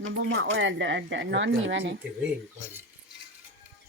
Nampak mak oi ada ada noni mana? Kering kau.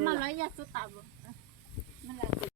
lama lo ya suta bu melati